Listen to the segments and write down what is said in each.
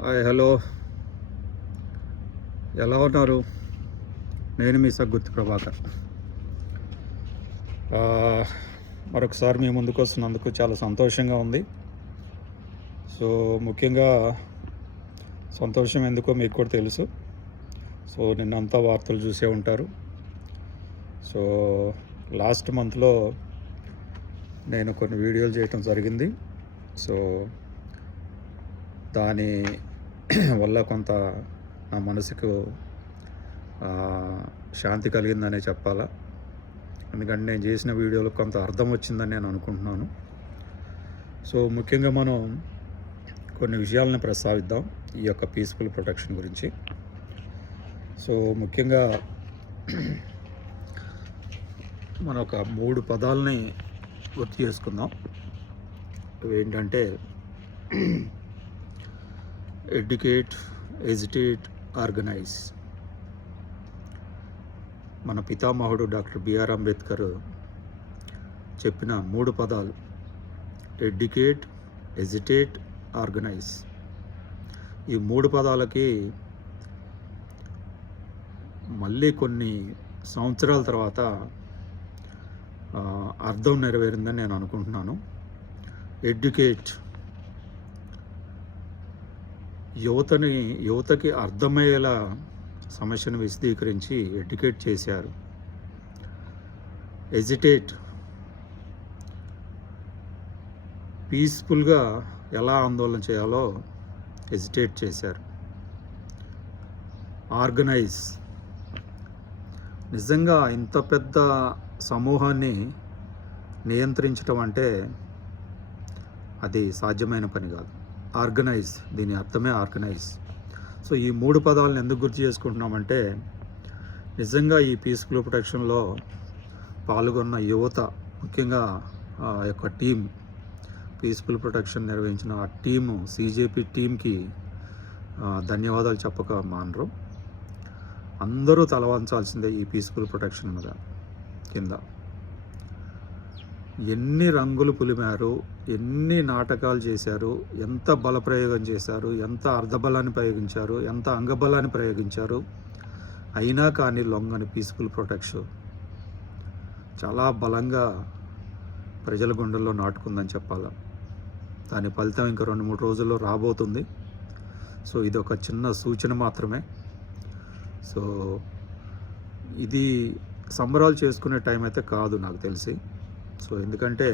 Hi hello, ఎలా ఉన్నారు? నేను మీ సగ్గుర్తి ప్రభాకర్. ఆ, మరొకసారి మీ ముందుకు వస్తున్నందుకు చాలా సంతోషంగా ఉంది. సో ముఖ్యంగా సంతోషం ఎందుకో మీకు కూడా తెలుసు. సో నిన్నంతా వార్తలు చూసే ఉంటారు. సో లాస్ట్ మంత్లో నేను కొన్ని వీడియోలు చేయటం జరిగింది. సో దాని వల్ల కొంత నా మనసుకు శాంతి కలిగిందనే చెప్పాలా. ఎందుకంటే నేను చేసిన వీడియోలకు కొంత అర్థం వచ్చిందని నేను అనుకుంటున్నాను. సో ముఖ్యంగా మనం కొన్ని విషయాలను ప్రస్తావిద్దాం ఈ యొక్క పీస్ఫుల్ ప్రొటెక్షన్ గురించి. సో ముఖ్యంగా మనం ఒక 3 పదాలని గుర్తు చేసుకుందాం. ఏంటంటే ఎడ్యుకేట్, ఎజిటేట్, ఆర్గనైజ్. మన పితామహుడు డాక్టర్ బిఆర్ అంబేద్కర్ చెప్పిన 3 పదాలు: ఎడ్యుకేట్, ఎజిటేట్, ఆర్గనైజ్. ఈ 3 పదాలకి మళ్ళీ కొన్ని సంవత్సరాల తర్వాత అర్థం నెరవేరిందని నేను అనుకుంటున్నాను. ఎడ్యుకేట్, యువతకి అర్థమయ్యేలా సమస్యను విశదీకరించి ఎడ్యుకేట్ చేశారు. ఎజిటేట్, పీస్ఫుల్గా ఎలా ఆందోళన చేయాలో ఎజిటేట్ చేశారు. ఆర్గనైజ్, నిజంగా ఇంత పెద్ద సమూహాన్ని నియంత్రించడం అంటే అది సాధ్యమైన పని కాదు. ఆర్గనైజ్, దీని అర్థమే ఆర్గనైజ్. సో ఈ 3 పదాలను ఎందుకు గుర్తు చేసుకుంటున్నామంటే, నిజంగా ఈ పీస్ఫుల్ ప్రొటెక్షన్లో పాల్గొన్న యువత, ముఖ్యంగా ఆ యొక్క టీం, పీస్ఫుల్ ప్రొటెక్షన్ నిర్వహించిన ఆ టీము, సిజేపీ టీంకి ధన్యవాదాలు చెప్పక మానరు. అందరూ తలవంచాల్సిందే ఈ పీస్ఫుల్ ప్రొటెక్షన్ మీద. కింద ఎన్ని రంగులు పులిమారు, ఎన్ని నాటకాలు చేశారు, ఎంత బలప్రయోగం చేశారు, ఎంత అర్ధబలాన్ని ప్రయోగించారు, ఎంత అంగబలాన్ని ప్రయోగించారు, అయినా కానీ లొంగని పీస్ఫుల్ ప్రొటెక్షన్ చాలా బలంగా ప్రజల గుండెల్లో నాటుకుందని చెప్పాలి. దాని ఫలితం ఇంకా 2-3 రోజుల్లో రాబోతుంది. సో ఇది ఒక చిన్న సూచన మాత్రమే. సో ఇది సంబరాలు చేసుకునే టైం అయితే కాదు నాకు తెలిసి. సో ఎందుకంటే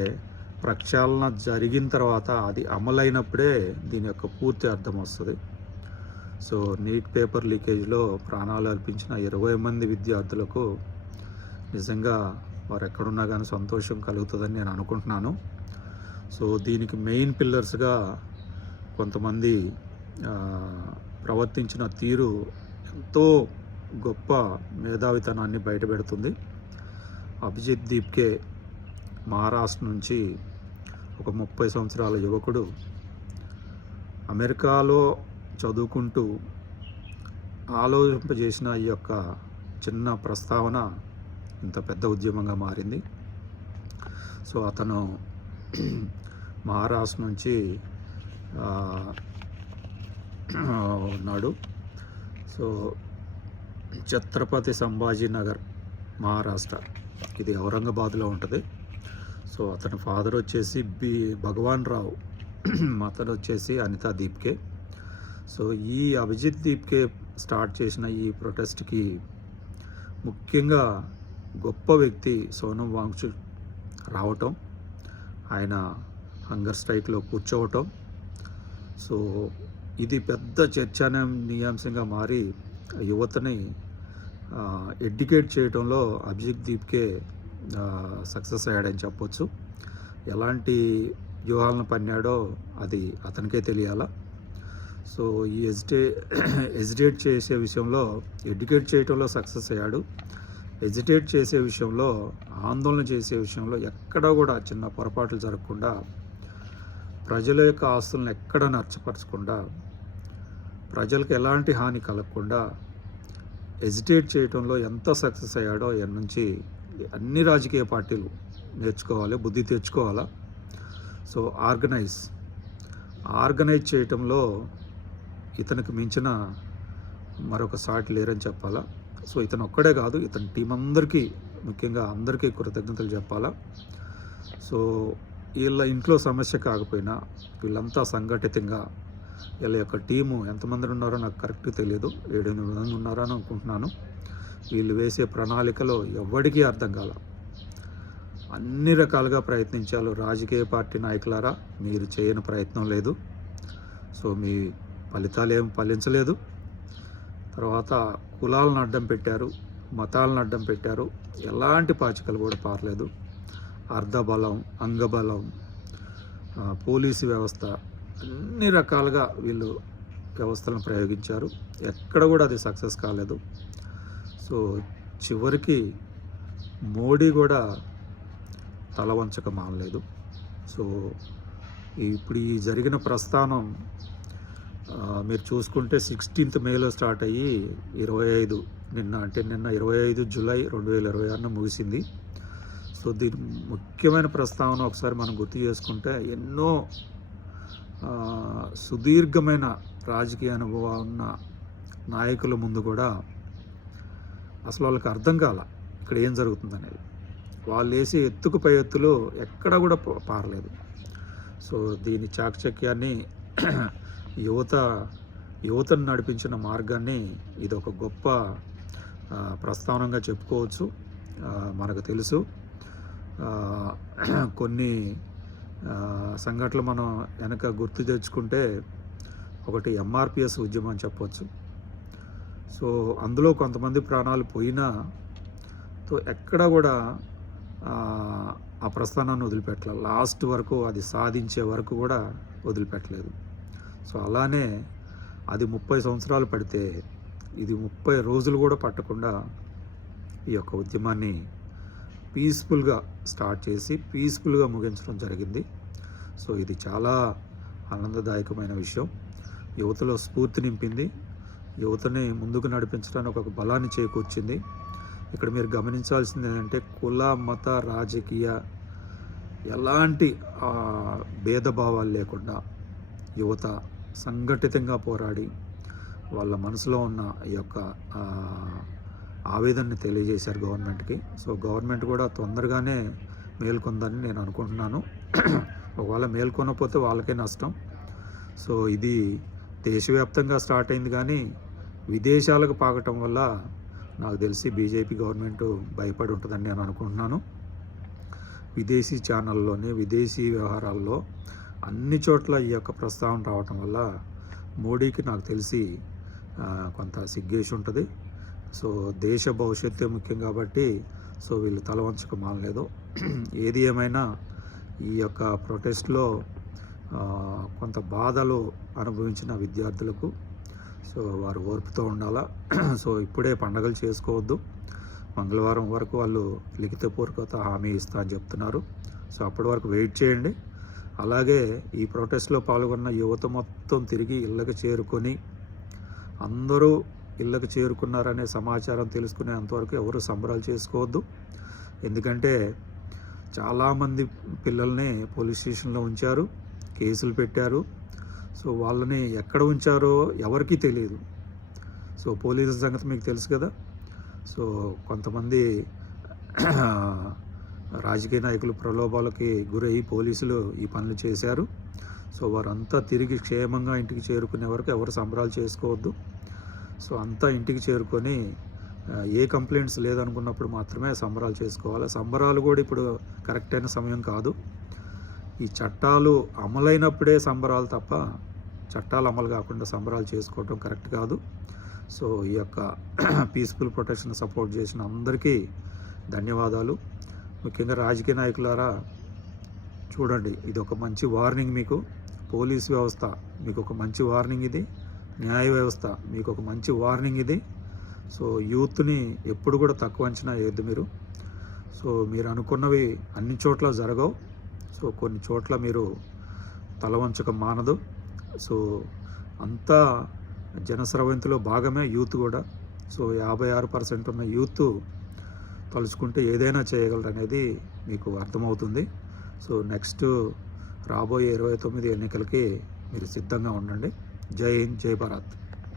ప్రక్షాళన జరిగిన తర్వాత, అది అమలైనప్పుడే దీని యొక్క పూర్తి అర్థం వస్తుంది. సో నీట్ పేపర్ లీకేజ్లో ప్రాణాలు అర్పించిన 20 మంది విద్యార్థులకు నిజంగా వారు ఎక్కడున్నా కానీ సంతోషం కలుగుతుందని నేను అనుకుంటున్నాను. సో దీనికి మెయిన్ పిల్లర్స్గా కొంతమంది ప్రవర్తించిన తీరు ఎంతో గొప్ప మేధావితనాన్ని బయటపెడుతుంది. అభిజిత్ దీప్కే, మహారాష్ట్ర నుంచి ఒక 30 సంవత్సరాల యువకుడు అమెరికాలో చదువుకుంటూ ఆలోచింపజేసిన ఈ యొక్క చిన్న ప్రస్తావన ఇంత పెద్ద ఉద్యమంగా మారింది. సో అతను మహారాష్ట్ర నుంచి ఉన్నాడు. సో ఛత్రపతి సంభాజీ నగర్, మహారాష్ట్ర, ఇది ఔరంగాబాద్లో ఉంటుంది. సో అతని ఫాదర్ వచ్చేసి భగవాన్ రావు, మదర్ వచ్చేసి అనితా దీప్కే. సో ఈ అభిజిత్ దీప్కే స్టార్ట్ చేసిన ఈ ప్రొటెస్ట్కి ముఖ్యంగా గొప్ప వ్యక్తి సోనం వాంగ్చుక్ రావటం, ఆయన హంగర్ స్ట్రైక్లో కూర్చోవటం. సో ఇది పెద్ద చర్చనీయాంశంగా మారి యువతని ఎడ్యుకేట్ చేయడంలో అభిజిత్ దీప్కే సక్సెస్ అయ్యాడని చెప్పొచ్చు. ఎలాంటి వ్యూహాలను పన్నాడో అది అతనికే తెలియాలా. సో ఈ ఎజిటేట్ చేసే విషయంలో, ఎడ్యుకేట్ చేయడంలో సక్సెస్ అయ్యాడు. ఎజిటేట్ చేసే విషయంలో, ఆందోళన చేసే విషయంలో ఎక్కడా కూడా చిన్న పొరపాట్లు జరగకుండా, ప్రజల యొక్క ఆస్తులను ఎక్కడ నష్టపరచకుండా, ప్రజలకు ఎలాంటి హాని కలగకుండా ఎజిటేట్ చేయడంలో ఎంత సక్సెస్ అయ్యాడో ఎన్ నుంచి అన్ని రాజకీయ పార్టీలు నేర్చుకోవాలి, బుద్ధి తెచ్చుకోవాలా. సో ఆర్గనైజ్ చేయటంలో ఇతనికి మించిన మరొక సాటి లేరని చెప్పాలా. సో ఇతను ఒక్కడే కాదు, ఇతని టీం అందరికీ, ముఖ్యంగా అందరికీ కృతజ్ఞతలు చెప్పాలా. సో వీళ్ళ ఇంట్లో సమస్య కాకపోయినా వీళ్ళంతా సంఘటితంగా, వీళ్ళ యొక్క టీము ఎంతమంది ఉన్నారో నాకు కరెక్ట్గా తెలియదు, 7-8 మంది ఉన్నారని అనుకుంటున్నాను. వీళ్ళు వేసే ప్రణాళికలో ఎవరికీ అర్థం కాల. అన్ని రకాలుగా ప్రయత్నించారు. రాజకీయ పార్టీ నాయకులారా, మీరు చేయని ప్రయత్నం లేదు. సో మీ ఫలితాలు ఏం ఫలించలేదు. తర్వాత కులాలను అడ్డం పెట్టారు, మతాలను అడ్డం పెట్టారు, ఎలాంటి పాచికలు కూడా పారలేదు. అర్ధబలం, అంగబలం, పోలీసు వ్యవస్థ, అన్ని రకాలుగా వీళ్ళు వ్యవస్థలను ప్రయోగించారు. ఎక్కడ కూడా అది సక్సెస్ కాలేదు. సో చివరికి మోడీ కూడా తల వంచక మానలేదు. సో ఇప్పుడు ఈ జరిగిన ప్రస్థానం మీరు చూసుకుంటే 16th మేలో స్టార్ట్ అయ్యి 25 నిన్న 25 జూలై 2026 ముగిసింది. సో దీని ముఖ్యమైన ప్రస్తావన ఒకసారి మనం గుర్తు చేసుకుంటే, ఎన్నో సుదీర్ఘమైన రాజకీయ అనుభవం ఉన్న నాయకుల ముందు కూడా అసలు వాళ్ళకి అర్థం కాల ఇక్కడ ఏం జరుగుతుందనేది. వాళ్ళు వేసి ఎత్తుకు పై ఎత్తులు ఎక్కడా కూడా పారలేదు. సో దీని చాకచక్యాన్ని యువతను నడిపించిన మార్గాన్ని ఇది ఒక గొప్ప ప్రస్థానంగా చెప్పుకోవచ్చు. మనకు తెలుసు కొన్ని సంఘటనలు మనం వెనక గుర్తు తెచ్చుకుంటే, ఒకటి ఎంఆర్పిఎస్ ఉద్యమం అని చెప్పవచ్చు. సో అందులో కొంతమంది ప్రాణాలు పోయినా ఎక్కడా కూడా ఆ ప్రస్థానాన్ని వదిలిపెట్టలేదు. లాస్ట్ వరకు అది సాధించే వరకు కూడా వదిలిపెట్టలేదు. సో అలానే అది 30 సంవత్సరాలు పడితే ఇది 30 రోజులు కూడా పట్టకుండా ఈ యొక్క ఉద్యమాన్ని పీస్ఫుల్గా స్టార్ట్ చేసి పీస్ఫుల్గా ముగించడం జరిగింది. సో ఇది చాలా ఆనందదాయకమైన విషయం. యువతలో స్ఫూర్తి నింపింది, యువతని ముందుకు నడిపించడానికి ఒక బలాన్ని చేకూర్చింది. ఇక్కడ మీరు గమనించాల్సింది ఏంటంటే, కుల, మత, రాజకీయ ఎలాంటి భేదభావాలు లేకుండా యువత సంఘటితంగా పోరాడి వాళ్ళ మనసులో ఉన్న ఈ యొక్క ఆవేదనని తెలియజేశారు గవర్నమెంట్కి. సో గవర్నమెంట్ కూడా తొందరగానే మేల్కొందని నేను అనుకుంటున్నాను. ఒకవేళ మేల్కొనకపోతే వాళ్ళకే నష్టం. సో ఇది దేశవ్యాప్తంగా స్టార్ట్ అయింది, కానీ విదేశాలకు పాకటం వల్ల నాకు తెలిసి బీజేపీ గవర్నమెంట్ భయపడి ఉంటుందని నేను అనుకుంటున్నాను. విదేశీ ఛానల్లోని, విదేశీ వ్యవహారాల్లో అన్ని చోట్ల ఈ యొక్క ప్రస్తావన రావటం వల్ల మోడీకి నాకు తెలిసి కొంత సిగ్గేసి ఉంటుంది. సో దేశ భవిష్యత్తు ముఖ్యం కాబట్టి సో వీళ్ళు తల వంచక మానలేదు. ఏది ఏమైనా ఈ యొక్క ప్రొటెస్ట్లో కొంత బాధలు అనుభవించిన విద్యార్థులకు సో వారు ఓర్పుతో ఉండాలా. సో ఇప్పుడే పండగలు చేసుకోవద్దు, మంగళవారం వరకు వాళ్ళు లిఖితపూర్వక హామీ ఇస్తా అని చెప్తున్నారు. సో అప్పటి వరకు వెయిట్ చేయండి. అలాగే ఈ ప్రొటెస్ట్లో పాల్గొన్న యువత మొత్తం తిరిగి ఇళ్ళకి చేరుకొని, అందరూ ఇళ్ళకి చేరుకున్నారనే సమాచారం తెలుసుకునేంతవరకు ఎవరు సంబరాలు చేసుకోవద్దు. ఎందుకంటే చాలామంది పిల్లల్ని పోలీస్ స్టేషన్లో ఉంచారు, కేసులు పెట్టారు. సో వాళ్ళని ఎక్కడ ఉంచారో ఎవరికీ తెలియదు. సో పోలీసుల సంగతి మీకు తెలుసు కదా. సో కొంతమంది రాజకీయ నాయకులు ప్రలోభాలకి గురయ్యి పోలీసులు ఈ పనులు చేశారు. సో వారంతా తిరిగి క్షేమంగా ఇంటికి చేరుకునే వరకు ఎవరు సంబరాలు చేసుకోవద్దు. సో అంతా ఇంటికి చేరుకొని ఏ కంప్లైంట్స్ లేదనుకున్నప్పుడు మాత్రమే సంబరాలు చేసుకోవాలి. సంబరాలు కూడా ఇప్పుడు కరెక్ట్ అయిన సమయం కాదు. ఈ చట్టాలు అమలైనప్పుడే సంబరాలు తప్ప చట్టాలు అమలు కాకుండా సంబరాలు చేసుకోవడం కరెక్ట్ కాదు. సో ఈ యొక్క పీస్ఫుల్ ప్రొటెక్షన్ సపోర్ట్ చేసిన అందరికీ ధన్యవాదాలు. ముఖ్యంగా రాజకీయ నాయకులారా, చూడండి, ఇది ఒక మంచి వార్నింగ్ మీకు. పోలీస్ వ్యవస్థ మీకు ఒక మంచి వార్నింగ్ ఇది. న్యాయ వ్యవస్థ మీకు ఒక మంచి వార్నింగ్ ఇది. సో యూత్ని ఎప్పుడు కూడా తక్కువ అంచనా వేయద్దు మీరు. సో మీరు అనుకున్నవి అన్ని చోట్ల జరగవు. సో కొన్ని చోట్ల మీరు తల వంచకం మానదు. సో అంతా జనస్రవంతిలో భాగమే యూత్ కూడా. సో 56% ఉన్న యూత్ తలుచుకుంటే ఏదైనా చేయగలరు అనేది మీకు అర్థమవుతుంది. సో నెక్స్ట్ రాబోయే 29 ఎన్నికలకి మీరు సిద్ధంగా ఉండండి. జై హింద్, జై భారత్.